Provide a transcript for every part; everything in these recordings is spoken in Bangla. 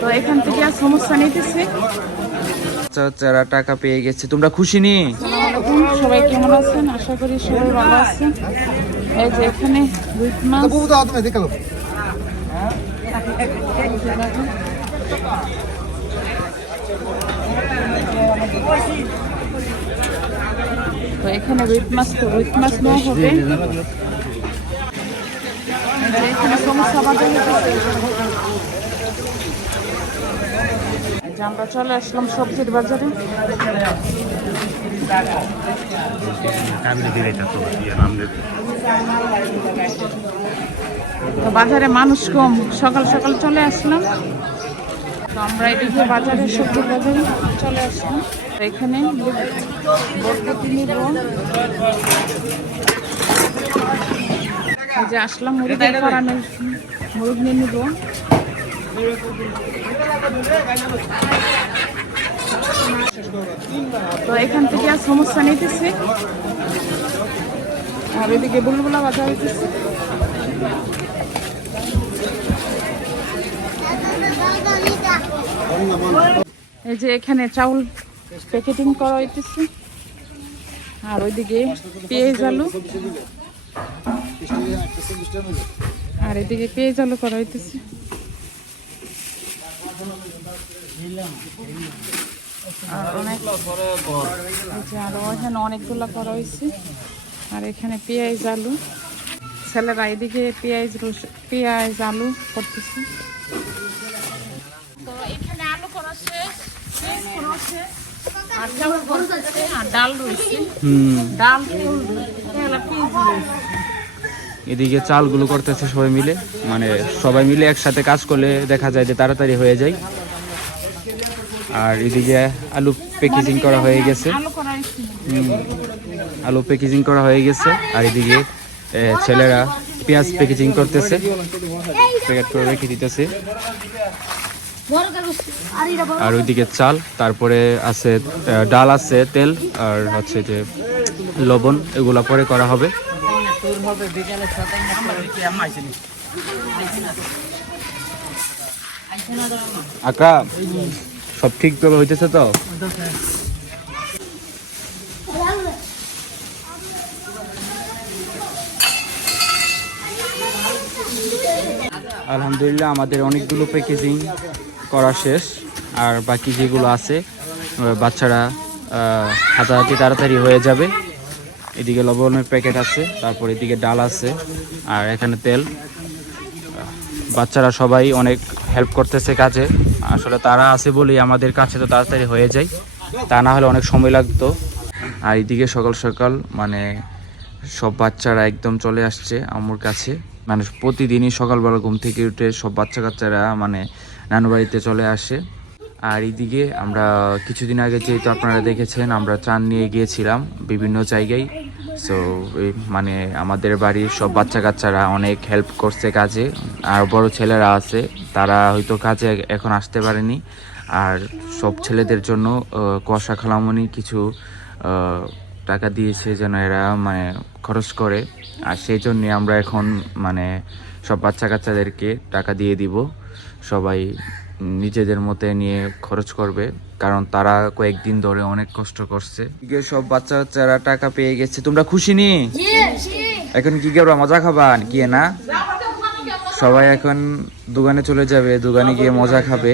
তো এখান থেকে আর সমস্যা নিতেছি বাচ্চারা টাকা পেয়ে গেছে। তোমরা খুশি নি? সবাই কেমন আছেন? আশা করি সবাই ভালো আছেন। এই যে এখানে মাছ। তুমি তো এখানে রুই মাছ তো রুই মাছ নেওয়া হবে। এখানে সমস্যা বাজার যে আমরা চলে আসলাম সবজির বাজারে। বাজারে মানুষ কম। সকাল সকাল চলে আসলাম। আমরা এদিকে বাজারে সবজির বাজারে চলে আসলাম। এখানে বরবটি নিব। যে আসলাম মুরগি করানোর মুরগি নিব। তো এখান থেকে আর সমস্যা নিতেছি। আর এদিকে বুলবুলা বাজার হইতেছে। এই যে এখানে চাউল প্যাকেটিং করা হইতেছে। আর ওইদিকে পেঁয়াজ আলু। আর এদিকে পেঁয়াজ আলু করা হইতেছে। আর এখানে অনেকগুলো করা হয়েছে আর এখানে পেঁয়াজ আলু। ছেলেরা এদিকে পেঁয়াজ পেঁয়াজ আলু করতেছে। এখানে আলু করা শেষ রয়েছে। এদিকে চালগুলো করতেছে সবাই মিলে। মানে সবাই মিলে একসাথে কাজ করলে দেখা যায় যে তাড়াতাড়ি হয়ে যায়। আর এদিকে আলু প্যাকেজিং করা হয়ে গেছে। আলু প্যাকেজিং করা হয়ে গেছে। আর এদিকে এ, ছেলেরা পেঁয়াজ প্যাকেজিং করতেছে। প্যাকেট করে রেখে দিতেছে। আর ওইদিকে চাল তারপরে আছে ডাল আছে তেল আর হচ্ছে যে লবণ এগুলা পরে করা হবে। আকা সব ঠিকভাবে হইতেছে তো? আলহামদুলিল্লাহ আমাদের অনেকগুলো প্যাকেজিং করা শেষ। আর বাকি যেগুলো আছে বাচ্চারা হাতাহাতি তাড়াতাড়ি হয়ে যাবে। এদিকে লবণের প্যাকেট আছে, তারপর এদিকে ডাল আছে, আর এখানে তেল। বাচ্চারা সবাই অনেক হেল্প করতেছে কাজে। আসলে তারা আছে বলেই আমাদের কাছে তো তাড়াতাড়ি হয়ে যায়। তা না হলে অনেক সময় লাগতো। আর এদিকে সকাল সকাল মানে সব বাচ্চারা একদম চলে আসছে আমার কাছে। মানে প্রতিদিনই সকালবেলা ঘুম থেকে উঠে সব বাচ্চা কাচ্চারা মানে নানু বাড়িতে চলে আসে। আর এইদিকে আমরা কিছুদিন আগে যেহেতু আপনারা দেখেছেন, আমরা ত্রাণ নিয়ে গিয়েছিলাম বিভিন্ন জায়গায়। সো মানে আমাদের বাড়ির সব বাচ্চা কাচ্চারা অনেক হেল্প করছে কাজে। আর বড় ছেলেরা আছে, তারা হয়তো কাজে এখন আসতে পারেনি। আর সব ছেলেদের জন্য কুয়াশা খালামনি কিছু টাকা দিয়েছে যেন এরা মানে খরচ করে। আর সেই জন্যে আমরা এখন মানে সব বাচ্চা কাচ্চাদেরকে টাকা দিয়ে দিব। সবাই নিজেদের মতে নিয়ে খরচ করবে। কারণ তারা কয়েকদিন ধরে অনেক কষ্ট করছে। সব বাচ্চা বাচ্চারা টাকা পেয়ে গেছে। তোমরা খুশি নি? এখন কি করবা? মজা খাবা? কি না? সবাই এখন দোকানে চলে যাবে। দোকানে গিয়ে মজা খাবে।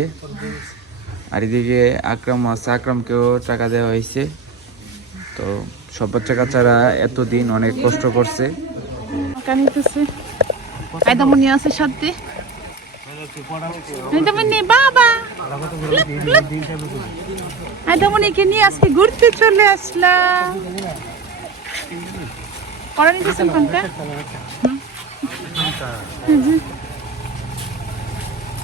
আর এদিকে আকরাম আছে। আকরামকেও টাকা দেওয়া হয়েছে। তো সব বাচ্চা কাচ্চারা এতদিন অনেক কষ্ট করছে। আছে নিয়ে আজকে ঘুরতে চলে আসলাম। নিতেছেন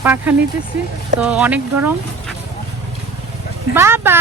পাখা নিতেছি, তো অনেক গরম। বাবা!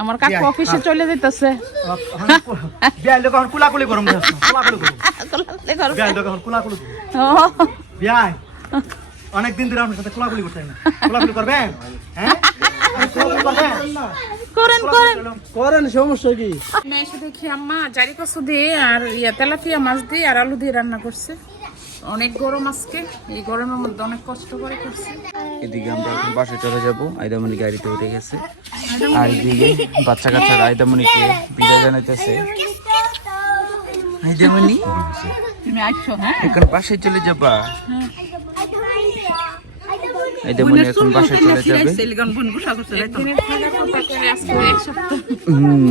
আমার কাকু অফিসে চলে লোক এখন কুলাকুলি কুলাকুলি লোক এখন কুলাকুলি করম। অনেক দিন ধরে আপনার সাথে কুলাকুলি করতে না। কুলাকুলি করবেন? হ্যাঁ? কুলাকুলি করবেন? করেন করেন। করেন সমস্যা কি? আমি দেখি আম্মা জারি কচু দিয়ে আর ইয়া তেলাপিয়া মাছ দিয়ে আর আলু দিয়ে রান্না করছে। অনেক গরম আজকে। এই গরমের মধ্যে অনেক কষ্ট করে করছে। এদিকে আমরা এখন বাসে চলে যাব। আইদামণি গাড়িতে উঠে গেছে। আর এদিকে বাচ্চা কাচ্চারা আইদামণিকে বিদায় জানাইতেছে। আইদামণি তুমি আসছো হ্যাঁ? এখন বাসায় চলে যাবা। আইদামণি এখন বাসায় চলে যাবে। হুম